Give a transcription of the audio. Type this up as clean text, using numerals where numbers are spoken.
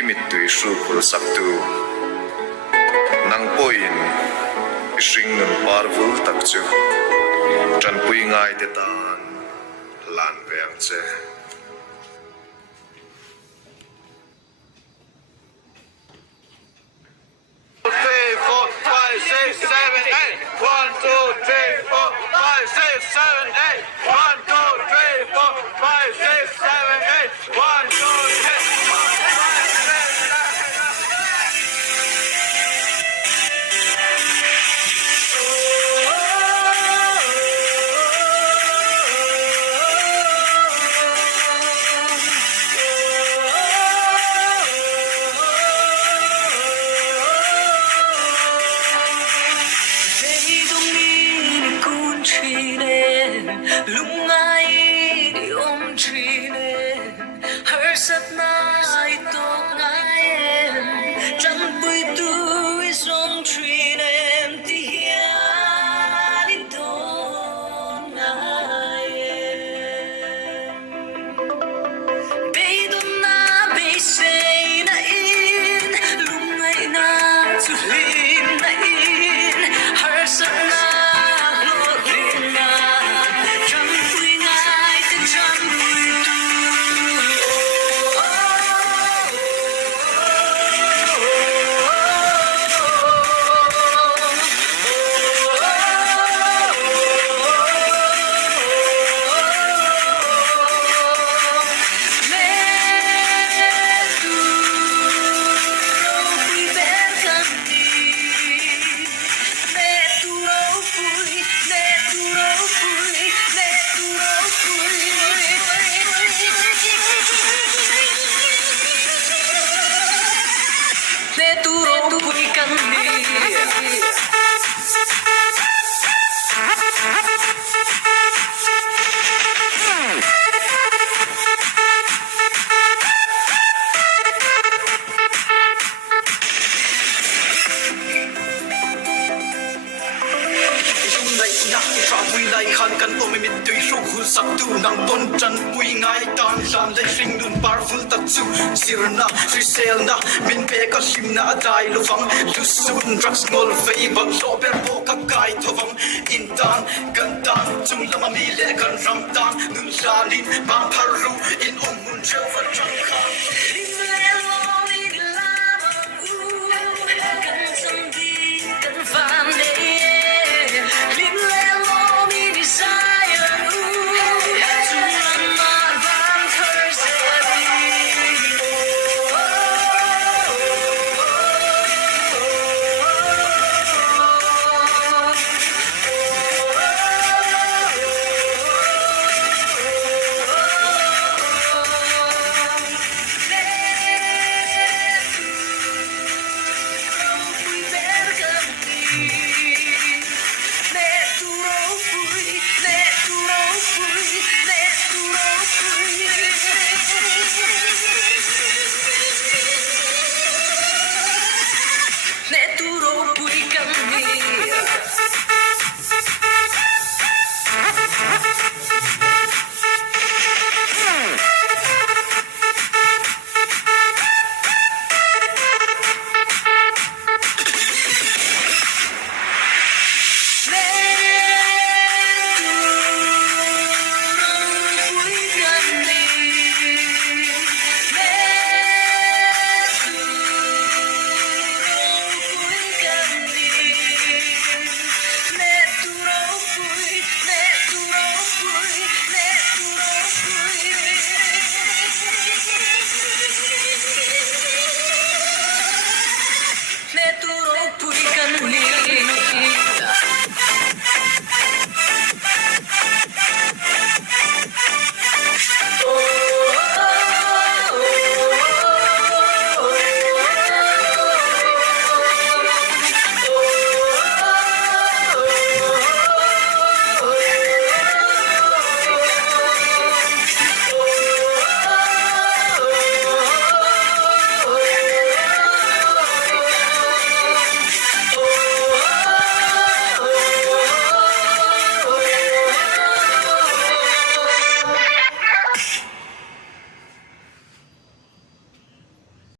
imit tui su khul sak tu nang poin ishing nun parvul tak chu tran pui ngai te tan lan veang che lung ai đi ôm truy lên hở sắt nai tóc nai em chẳng bụi túi sông truy lên tia đi tóc nai em bây đôi na bây say na in lung ai na tu lim na in hở sắt na vui lai khan kan ôm mit tui ru khu sak tu nang ton chan pui ngai tan lam lai sing dun powerful tak chu sirna sel na min pe ka sim na dai lo wang lu sun drugs ngol fei bang so ber po ka kai thawang in tan kan tan chung lama mi le kan ram tan nun salin bang pharu in mun chau fa chang khan